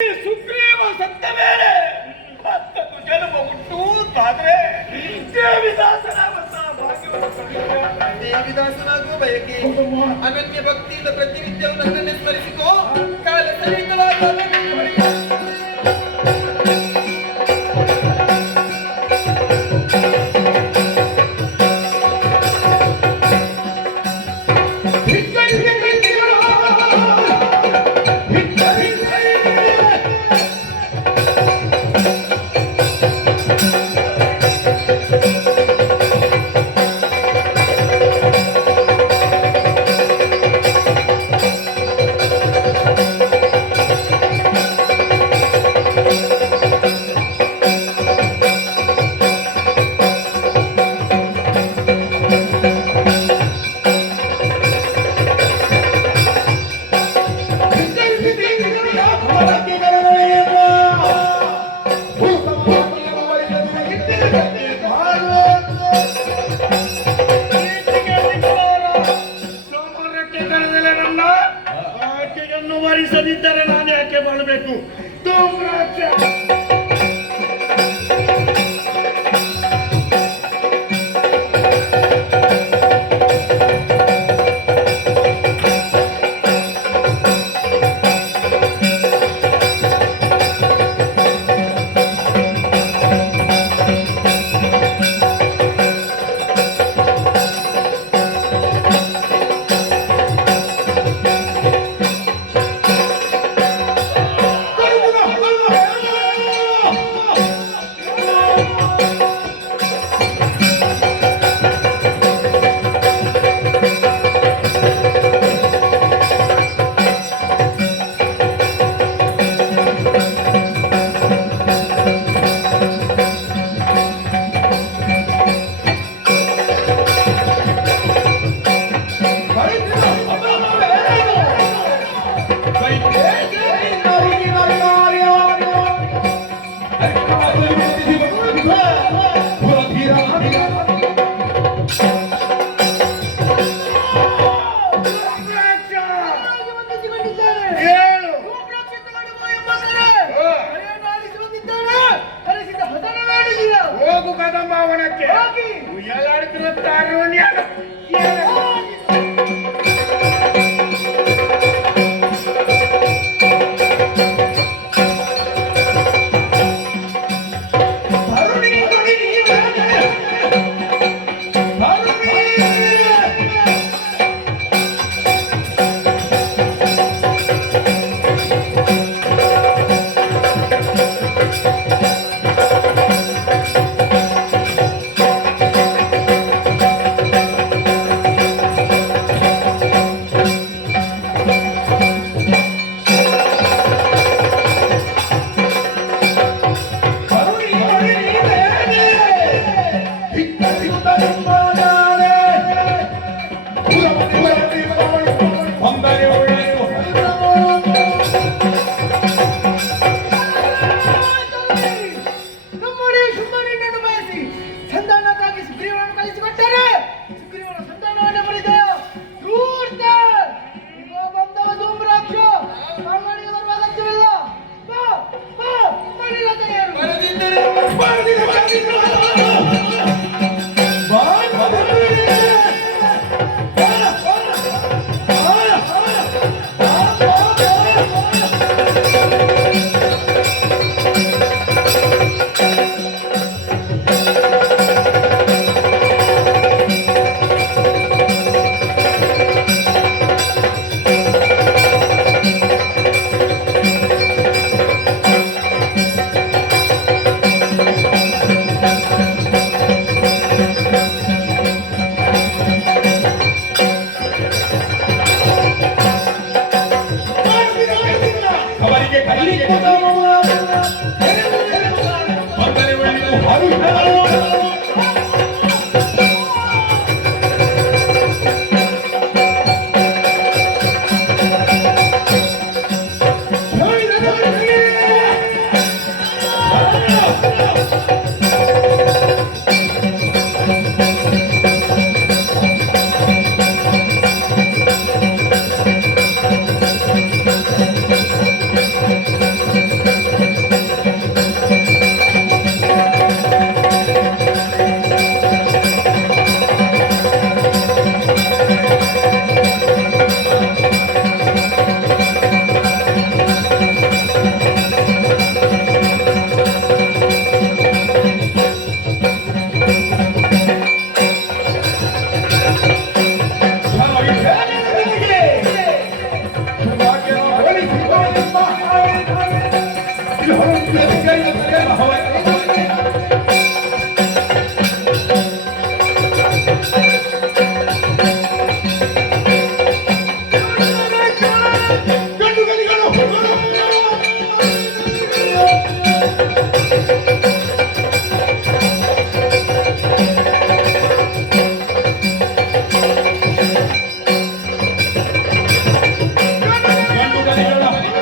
ಸುಗ್ರೀವ ಸತ್ತ ಮೇಲೆ ಮತ್ತೊಂದು ಜನ್ಮ ಉಂಟು ಆದ್ರೆ ದೇವಿದಾಸನಾಗುವ ಬಯಕೆ ಅನನ್ಯ ಭಕ್ತಿಯಿಂದ ಪ್ರತಿನಿತ್ಯವೂ ನನ್ನನ್ನೇ ಸ್ಮರಿಸಿಕೋ ಕಾಲ ಸರಿಗಳಾದ ವರಿಸದಿದ್ದರೆ ನಾನು ಯಾಕೆ ಮಾಡಬೇಕು? ಹೋಗು ಕದಂಬಾವನಕ್ಕೆ ಉಯ್ಯಾಲಾಡುತ್ತಿರುತ್ತಾರೋಣ್ಯ ಗಂಡು ಗಲಿಗಳು ಗಂಡು ಗಲಿಗಳ ರಣವೀರ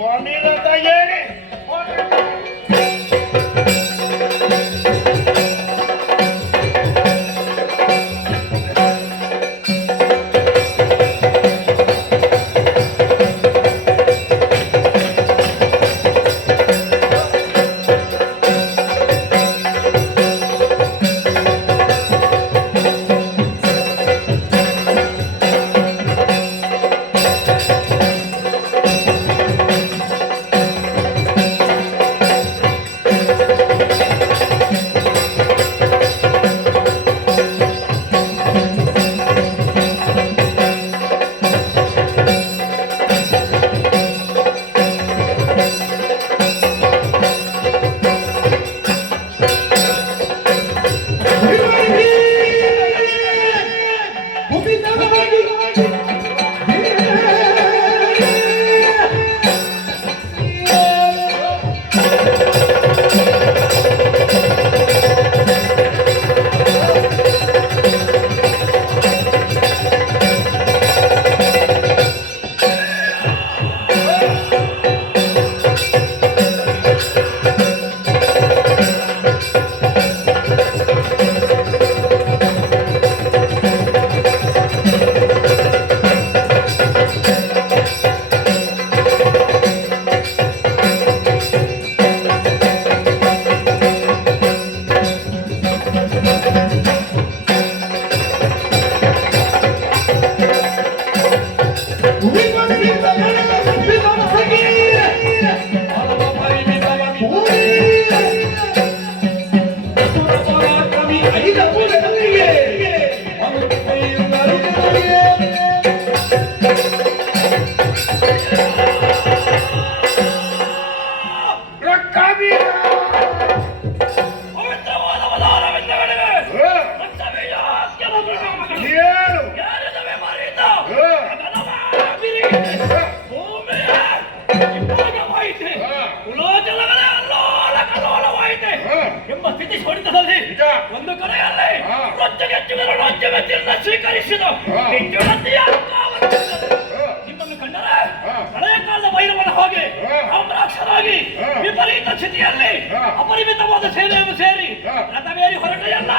ಮಣ್ಣಿನ ತಯಾರಿ ಎಂಬ ಸ್ಥಿತಿ ಹೊಡಿತದಲ್ಲಿ ಒಂದು ಕಡೆಯಲ್ಲಿ ರಾಜ್ಯವೆತ್ತಿರನ್ನ ಸ್ವೀಕರಿಸಿದ ನಿಮ್ಮನ್ನು ಕಂಡರೆ ಹಳೆಯ ಕಾಲದ ಭೈರವನ ಹಾಗೆ ಸಾಮ್ರಾಕ್ಷರಾಗಿ ವಿಪರೀತ ಸ್ಥಿತಿಯಲ್ಲಿ ಅಪರಿಮಿತವಾದ ಸೇನೆಯನ್ನು ಸೇರಿ ರಥವೇರಿ ಹೊರಟೆಯಲ್ಲ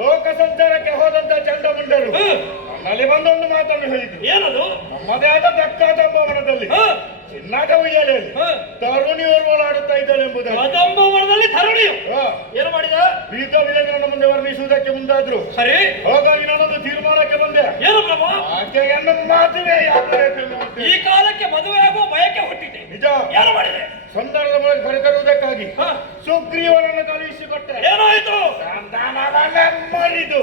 ಲೋಕ ಸಂಚಾರಕ್ಕೆ ಹೋದಂತ ಚಂಡಮುಂಡರು ನನ್ನಲ್ಲಿ ಬಂದೊಂದು ಮಾತನ್ನು ಹೇಳಿದ್ರು. ಏನದು? ನಮ್ಮದೇ ಆದ ದಕ್ಕಾದಂಬವನದಲ್ಲಿ ಚಿನ್ನದ ಉಯ್ಯಾಲೆಯಲ್ಲಿ ತರುಣಿ ಓರ್ವಲಾಡುತ್ತಾ ಇದ್ದಾಳೆ ಎಂಬುದು. ಕದಂಬವನದಲ್ಲಿ ತರುಣಿಯು ಏನು ಮಾಡಿದ? ಪ್ರೀತ ವಿಜಯನ ಮುಂದೆ ವರ್ಣಿಸುವುದಕ್ಕೆ ಮುಂದಾದ್ರು. ಸರಿ, ಹಾಗಾಗಿ ನಾನೊಂದು ತೀರ್ಮಾನಕ್ಕೆ ಬಂದೆ. ಏನು ಪ್ರಭು? ಆಕೆಯನ್ನು ಮದುವೆಯಾಗಬೇಕು. ಈ ಕಾಲಕ್ಕೆ ಮದುವೆ ಆಗುವ ಬಯಕೆ ಹುಟ್ಟಿದೆ. ನಿಜ. ಏನು ಮಾಡಿದೆ? ಸಂದರ್ಭದ ಮೂಲಕ ಕರೆತರುವುದಕ್ಕಾಗಿ ಸುಗ್ರೀವನನ್ನು ಕಳುಹಿಸಿಕೊಟ್ಟೆ. ಏನಾಯಿತು? ಮರಿದು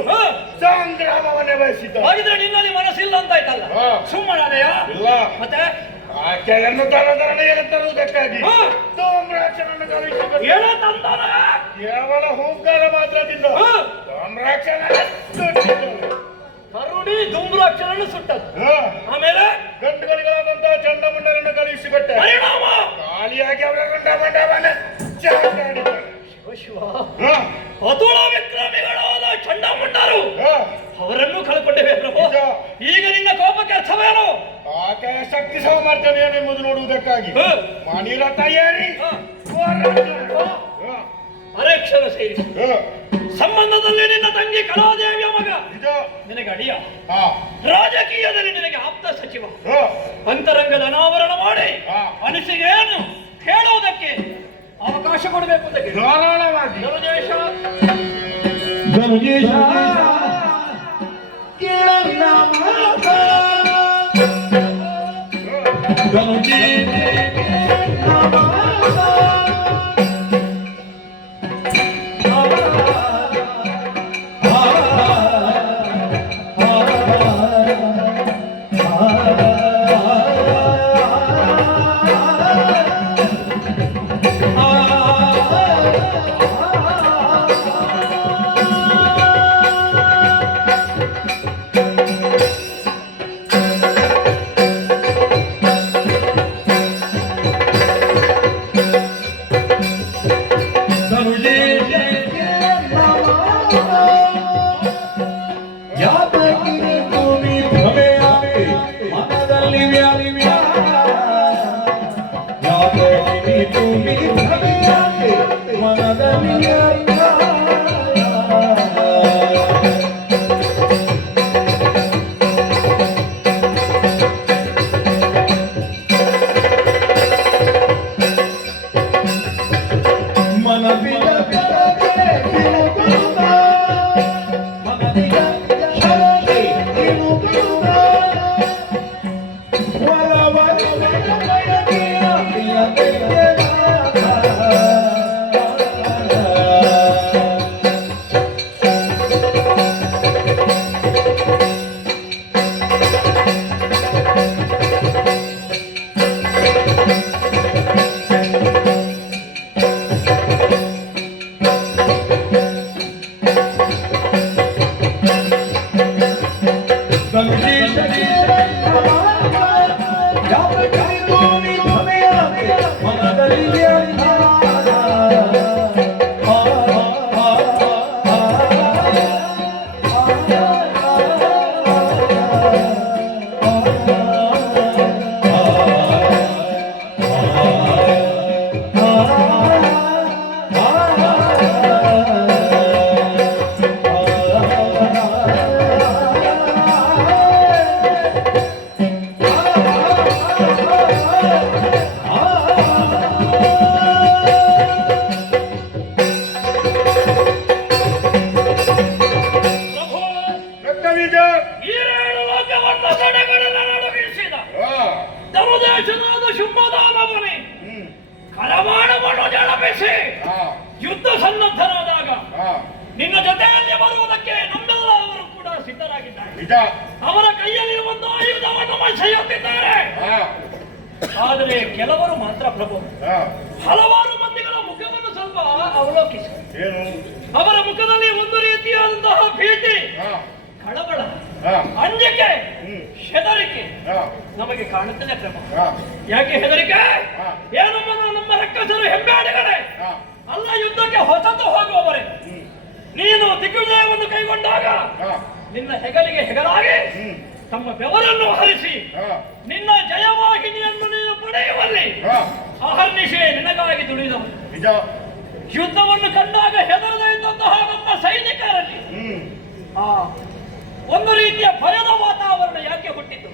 ಸಂಗ್ರಾಮವನ್ನೇ ಬಯಸಿದ್ದ. ಹಾಗಿದ್ರೆ ನಿನ್ನಲ್ಲಿ ಮನಸ್ಸಿಲ್ಲ ಅಂತಾಯ್ತಲ್ಲ? ಸುಮ್ಮನಾದೆಯಾ? ಇಲ್ಲ. ಮತ್ತೆ ಆಕೆಯನ್ನು ತರತರಣೆಯನ್ನು ತರುವುದಕ್ಕಾಗಿ ಸೋಮರಾಕ್ಷನನ್ನು ಕಳುಹಿಸಿಕೊಟ್ಟೆ. ಏನೋ ತಂದಾನ? ಕೇವಲ ಹೂಂಕಾರ ಮಾತ್ರದಿಂದ ಸೋಮರಾಕ್ಷನ ತರುಣಿ ಧೂಮ್ರಾಕ್ಷರನ್ನು ಸುಟ್ಟದ್ದು. ಆಮೇಲೆ ಗಂಡುಗಳಿಗಳಾದಂತಹ ಚಂಡಮುಂಡರನ್ನು ಕಳುಹಿಸಿಕೊಟ್ಟೆ. ಪರಿಣಾಮ ಖಾಲಿಯಾಗಿ ಅವರ ಗಂಡಮಂಡವನ್ನ ಚಾಟಾಡಿದ್ದಾರೆ. ಶಿವ ಅತುಳ ವಿಕ್ರಮಿಗಳಾದ ಚಂಡಮುಂಡರು ಅವರನ್ನು ಕಳ್ಕೊಂಡೇವೆ ಪ್ರಭು. ಈಗ ನಿನ್ನ ಕೋಪಕ್ಕೆ ಅರ್ಥವೇನು? ಆಕೆಯ ಶಕ್ತಿ ಸಾಮರ್ಥ್ಯ ಏನೆಂಬುದು ನೋಡುವುದಕ್ಕಾಗಿ ಮಣಿರ ತಯಾರಿ ಅರೇಕ್ಷರ ಸೇರಿಸಿ ಸಂಬಂಧದಲ್ಲಿ ನಿನ್ನ ತಂಗಿ ಕಲಾದೇವಿಯ ಮಗ ನಿನಗೆ ಅಡಿಯ, ರಾಜಕೀಯದಲ್ಲಿ ನಿನಗೆ ಆಪ್ತ ಸಚಿವ, ಅಂತರಂಗದ ಅನಾವರಣ ಮಾಡಿ ಎಂಬುದಕ್ಕೆ ಧಾರಾಳವಾಗಿ ಧನುಜೇಶ ಧನುಜೇಶ ಕೇಳನ್ನ ಮಾತ ಧನುಜೇಶ ಧನುಜೇಶನಾದ ಶುಂಭದಾನವನೇ ಕರವಾಣವನ್ನು ಜಳಪಿಸಿ ಯುದ್ಧ ಸನ್ನದ್ಧರಾದಾಗ ನಿನ್ನ ಜೊತೆಯಲ್ಲಿ ಬರುವುದಕ್ಕೆ ನಮ್ಮೆಲ್ಲವರು ಕೂಡ ಸಿದ್ಧರಾಗಿದ್ದಾರೆ. ಅವರ ಕೈಯಲ್ಲಿರುವಂತಹ ಆಯುಧವನ್ನು ಮಸೆಯುತ್ತಿದ್ದಾರೆ. ಆದರೆ ಕೆಲವರು ಮಾತ್ರ ಪ್ರಭು ಹಲವಾರು ಮಂದಿಗಳ ಮುಖವನ್ನು ಸ್ವಲ್ಪ ಅವಲೋಕಿಸಿ ಅವರ ಮುಖದಲ್ಲಿ ಒಂದು ರೀತಿಯಾದಂತಹ ಭೀತಿ, ಕಳವಳ, ಅಂಜಿಕೆ, ಹೆದರಿಕೆ ನಮಗೆ ಕಾಣುತ್ತದೆ ಪ್ರಭು. ಯಾಕೆ ಹೆದರಿಕೆ? ಏನಮ್ಮನು ನಮ್ಮ ರಕ್ಕಸರು ಹೆಮ್ಮಾಡಿಗಳೇ ಅಲ್ಲ, ಯುದ್ಧಕ್ಕೆ ಹೊಸತು ಹೋಗುವವರೇ. ನೀನು ದಿಗ್ವಿಜಯವನ್ನು ಕೈಗೊಂಡಾಗ ನಿನ್ನ ಹೆಗಲಿಗೆ ಹೆಗಲಾಗಿ ತಮ್ಮ ಬೆವರನ್ನು ಹರಿಸಿ ನಿನ್ನ ಜಯವಾಹಿನಿಯನ್ನು ನೀನು ಪಡೆಯುವಲ್ಲಿ ಅಹರ್ನಿಶೆ ನಿನಗಾಗಿ ದುಡಿದವರು. ಯುದ್ಧವನ್ನು ಕಂಡಾಗ ಹೆದರದೇ ಇದ್ದಂತಹ ನಮ್ಮ ಸೈನಿಕರಲ್ಲಿ ಒಂದು ರೀತಿಯ ಭಯದ ವಾತಾವರಣ ಯಾಕೆ ಹುಟ್ಟಿತು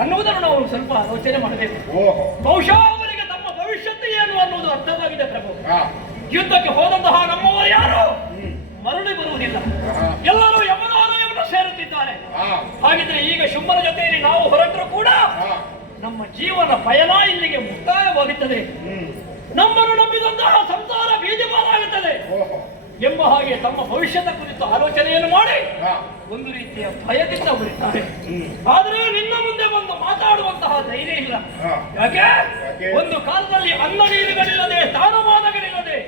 ಅನ್ನುವುದನ್ನು ನಾವು ಸ್ವಲ್ಪ ಆಲೋಚನೆ ಮಾಡಬೇಕು. ಬಹುಶಃ ಅವರಿಗೆ ತಮ್ಮ ಭವಿಷ್ಯತ್ತು ಏನು ಅನ್ನುವುದು ಅರ್ಥವಾಗಿದೆ ಪ್ರಭು. ಯುದ್ಧಕ್ಕೆ ಹೋದಂತಹ ನಮ್ಮವರು ಯಾರು ಮರಳಿ ಬರುವುದಿಲ್ಲ, ಎಲ್ಲರೂ ಯಮನಾಲಯವನ್ನು ಸೇರುತ್ತಿದ್ದಾರೆ. ಹಾಗಿದ್ರೆ ಈಗ ಶುಂಭನ ಜೊತೆಯಲ್ಲಿ ನಾವು ಹೊರಟರೂ ಕೂಡ ನಮ್ಮ ಜೀವನ ಪಯಣ ಇಲ್ಲಿಗೆ ಮುಕ್ತಾಯವಾಗುತ್ತದೆ, ನಮ್ಮನ್ನು ನಂಬಿದಂತಹ ಸಂಸಾರ ಬೀದಿಪಾಲಾಗುತ್ತದೆ ಎಂಬ ಹಾಗೆ ತಮ್ಮ ಭವಿಷ್ಯದ ಕುರಿತು ಆಲೋಚನೆಯನ್ನು ಮಾಡಿ ಒಂದು ರೀತಿಯ ಭಯದಿಂದ ಉಳಿತಾರೆ. ಆದರೆ ನಿನ್ನ ಮುಂದೆ ಬಂದು ಮಾತಾಡುವಂತಹ ಧೈರ್ಯ ಇಲ್ಲ. ಯಾಕೆ? ಒಂದು ಕಾಲದಲ್ಲಿ ಅನ್ನ ನೀರುಗಳಿಲ್ಲದೆ ಸ್ಥಾನಮಾನಗಳಿಲ್ಲದೆ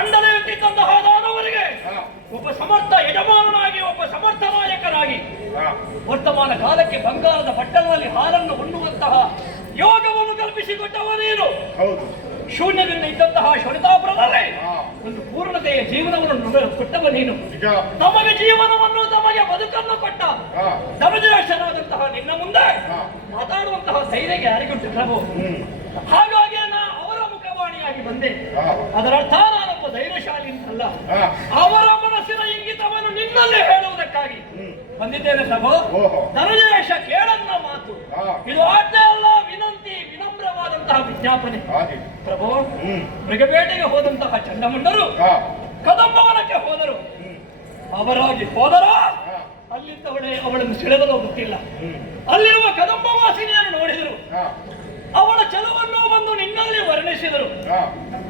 ಅಂಡನೆಯುತ್ತಿದ್ದಂತಹ ದಾನವರಿಗೆ ಒಬ್ಬ ಸಮರ್ಥ ಯಜಮಾನನಾಗಿ, ಒಬ್ಬ ಸಮರ್ಥ ನಾಯಕನಾಗಿ ವರ್ತಮಾನ ಕಾಲಕ್ಕೆ ಬಂಗಾರದ ಬಟ್ಟಲಲ್ಲಿ ಹಾಲನ್ನು ಉಣ್ಣುವಂತಹ ಯೋಗವನ್ನು ಕಲ್ಪಿಸಿಕೊಟ್ಟವ ನೀನು. ಶೂನ್ಯದಿಂದ ಇದ್ದಂತಹ ಶೋಣಿತಾಪುರದಲ್ಲಿ ಒಂದು ಪೂರ್ಣತೆಯ ಜೀವನವನ್ನು ಕೊಟ್ಟವ ನೀನು. ನಮಗೆ ಜೀವನವನ್ನು, ನಮಗೆ ಬದುಕನ್ನು ಕೊಟ್ಟ ಧನುಜೇಶನಾದಂತಹ ನಿನ್ನ ಮುಂದೆ ಮಾತಾಡುವಂತಹ ಧೈರ್ಯ ಯಾರಿಗುಂಟು ಪ್ರಭು? ಹಾಗಾಗಿ ನಾ ಅವರ ಮುಖವಾಣಿಯಾಗಿ ಬಂದೆ. ಅದರರ್ಥ ನಾನೊಬ್ಬ ಧೈರ್ಯಶಾಲಿ ಅಂತಲ್ಲ, ಅವರ ಮನಸ್ಸಿನ ಇಂಗಿತವನ್ನು ನಿನ್ನಲ್ಲಿ ಹೇಳುವುದಕ್ಕಾಗಿ ಬಂದಿದ್ದೇನೆ ಪ್ರಭು. ಧನುಜೇಶ ಕೇಳನ್ನ ಮಾತು ಇದು ಆಜ್ಞೆ ಅಲ್ಲ, ವಿನಂತಿ, ವಿನಮ್ರವಾದಂತಹ ಆಜ್ಞಾಪನೆ. ಹಾಗೆ ಪ್ರಭು, ಹ್ಮ್ ಮೃಗಬೇಟೆಗೆ ಹೋದಂತಹ ಚಂಡಮುಂಡರು ಹಾ ಕದಂಬವನಕ್ಕೆ ಹೋದರು. ಅವರಾಗಿ ಹೋದರ ಹಾ ಅಲ್ಲಿದ್ದವಳೆ ಅವಳನ್ನು ಸೆಳೆದಲು ಗೊತ್ತಿಲ್ಲ. ಹ್ಮ್ ಅಲ್ಲಿರುವ ಕದಂಬ ವಾಸಿನಿಯನ್ನು ನೋಡಿದರು. ಹಾ ಅವಳ ಛಲವನ್ನು ಬಂದು ನಿನ್ನಲ್ಲಿ ವರ್ಣಿಸಿದರು. ಹಾ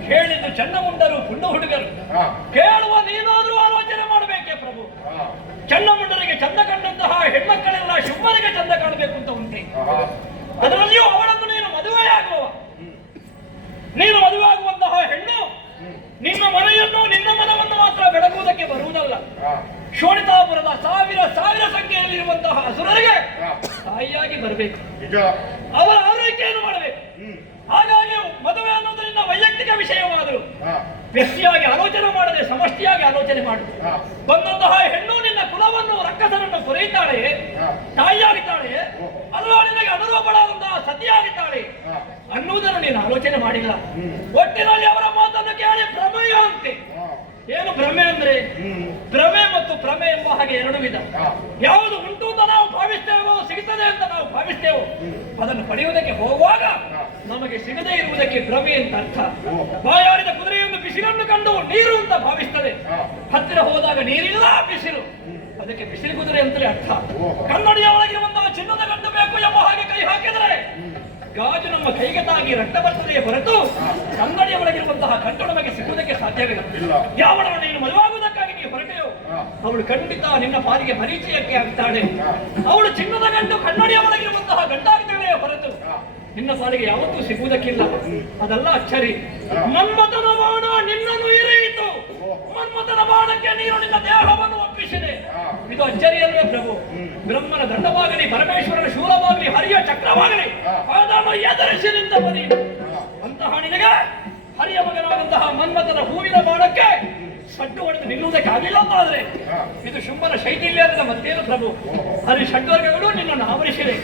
ಹೇಳಿದ್ದು ಚಂಡಮುಂಡರು ಪುಂಡ ಹುಡುಗರು. ಹಾ ಕೇಳುವ ನೀನಾದ್ರೂ ಆಲೋಚನೆ ಮಾಡಬೇಕೇ ಪ್ರಭು. ಹಾ ಚಂಡಮುಂಡರಿಗೆ ಚಂದ ಕಂಡಂತಹ ಹೆಣ್ಮಕ್ಕಳೆಲ್ಲ ಶುಭರಿಗೆ ಚಂದ ಕಾಣಬೇಕು ಅಂತ ಉಂಟೆ. ಹಾ ಅದರಲ್ಲಿಯೂ ಅವಳನ್ನು ನೀನು ಮದುವೆಯಾಗುವ, ನೀನು ಮದುವೆಯಾಗುವಂತಹ ಹೆಣ್ಣು ನಿನ್ನ ಮನೆಯನ್ನು ನಿನ್ನ ಮನವನ್ನು ಮಾತ್ರ ಬೆಳಗುವುದಕ್ಕೆ ಬರುವುದಲ್ಲ. ಹಾ ಶೋಣಿತಾಪುರದ ಸಾವಿರ ಸಾವಿರ ಸಂಖ್ಯೆಯಲ್ಲಿರುವಂತಹ ಅಸುರರಿಗೆ ಹಾ ತಾಯಿಯಾಗಿ ಬರಬೇಕು. ನಿಜ. ಅವರ ಆರೈಕೆಯನ್ನು ಮಾಡಬೇಕು. ಹ್ಮ್ ಹಾಗಾಗಿ ಮದುವೆ ಅನ್ನೋದರಿಂದ ವೈಯಕ್ತಿಕ ವಿಷಯವಾದರೂ ಹಾ ವ್ಯಕ್ತಿಯಾಗಿ ಆಲೋಚನೆ ಮಾಡದೆ ಸಮಷ್ಟಿಯಾಗಿ ಆಲೋಚನೆ ಮಾಡು. ಹಾ ಬಂದಂತಹ ಹೆಣ್ಣು ನಿನ್ನ ಕುಲವನ್ನು ರಕ್ಕಸರನ್ನು ಕೊರೆಯುತ್ತಾಳೆ, ಹಾ ತಾಯಿಯಾಗಿದ್ದಾಳೆ, ಅಲ್ಲ ನಿನಗೆ ಅನುರೂಪಳಾದಂತಹ ಸತಿಯಾಗಿದ್ದಾಳೆ ಹಾ ಅನ್ನುವುದನ್ನು ನೀನು ಆಲೋಚನೆ ಮಾಡಿಲ್ಲ. ಹ್ಮ್ ಒಟ್ಟಿನಲ್ಲಿ ಅವರ ಮಾತನ್ನು ಕೇಳಿ ಭ್ರಮೆಯ ಅಂತೆ. ಹಾ ಏನು ಭ್ರಮೆ ಅಂದ್ರೆ? ಹ್ಮ್ ಭ್ರಮೆ ಮತ್ತು ಭ್ರಮೆ ಎಂಬ ಹಾಗೆ ಎರಡು ವಿಧ. ಹಾ ಯಾವುದು ಉಂಟು ಅಂತ ನಾವು ಭಾವಿಸ್ತೇವೋ, ಸಿಗುತ್ತದೆ ಅಂತ ನಾವು ಭಾವಿಸ್ತೇವೋ, ಅದನ್ನು ಪಡೆಯುವುದಕ್ಕೆ ಹೋಗುವಾಗ ನಮಗೆ ಸಿಗದೇ ಇರುವುದಕ್ಕೆ ಭ್ರಮೆ ಅಂತ ಅರ್ಥ. ಬಾಯಾರಿದ ಕುದುರೆಯೊಂದು ಬಿಸಿಲನ್ನು ಕಂಡು ನೀರು ಅಂತ ಭಾವಿಸ್ತದೆ. ಹತ್ತಿರ ಹೋದಾಗ ನೀರಿಲ್ಲ, ಬಿಸಿಲು, ಅದಕ್ಕೆ ಬಿಸಿಲು ಕುದುರೆ ಅಂತಲೇ ಅರ್ಥ. ಕನ್ನಡಿಯ ಒಳಗಿರುವಂತಹ ಚಿನ್ನದ ಗಂಟು ಬೇಕು ಎಂಬ ಹಾಗೆ ಕೈ ಹಾಕಿದರೆ ಗಾಜು ನಮ್ಮ ಕೈಗೆ ತಾಗಿ ರಕ್ತ ಬರ್ತದೆಯೇ ಹೊರತು ಕನ್ನಡಿಯ ಒಳಗಿರುವಂತಹ ಕಂಡು ನಮಗೆ ಸಿಗುವುದಕ್ಕೆ ಸಾಧ್ಯವಿಲ್ಲ. ಯಾವಳನ್ನು ನೀನು ಮದುವಾಗುವುದಕ್ಕಾಗಿ ನೀವು ಹೊರಟೆಯೋ ಅವಳು ಖಂಡಿತ ನಿನ್ನ ಪಾಲಿಗೆ ಪರಿಚಯಕ್ಕೆ ಆಗ್ತಾಳೆ. ಅವಳು ಚಿನ್ನದ ಗಂಟು ಕನ್ನಡಿಯ ಒಳಗಿರುವಂತಹ ಗಂಟಾಗ್ತಾಳೆ ಹೊರತು ನಿನ್ನ ಪಾಲಿಗೆ ಯಾವತ್ತೂ ಸಿಗುವುದಕ್ಕಿಲ್ಲ. ಅದಲ್ಲ ಅಚ್ಚರಿ. ಮನ್ಮಥನ ಬಾಣ ನಿನ್ನನ್ನು ಇರಿಯಿತು, ಮನ್ಮಥನ ಬಾಣಕ್ಕೆ ನೀನು ನಿನ್ನ ದೇಹವನ್ನು ಒಪ್ಪಿಸಿದೆ. ಇದು ಅಚ್ಚರಿಯಲ್ವೇ ಪ್ರಭು? ಬ್ರಹ್ಮನ ದಂಡವಾಗಲಿ, ಪರಮೇಶ್ವರನ ಶೂಲವಾಗಲಿ, ಹರಿಯ ಚಕ್ರವಾಗಲಿ ಅದನ್ನು ಎದುರಿಸಿ ನಿಂತವನಿ ಅಂತಹ ನಿನಗೆ ಹರಿಯ ಮಗನಾದಂತಹ ಮನ್ಮಥನ ಹೂವಿನ ಬಾಣಕ್ಕೆ ಸಡ್ಡು ಹೊಡೆದು ನಿಲ್ಲುವುದಕ್ಕಾಗಲಿಲ್ಲ ಅಂತಾದ್ರೆ ಇದು ಶುಂಭನ ಶೈಥಿಲ್ಯದ ಮತ್ತೇನು ಪ್ರಭು? ಹರಿಷಡ್ವರ್ಗಗಳು ನಿನ್ನನ್ನು ಆವರಿಸಿದೆ.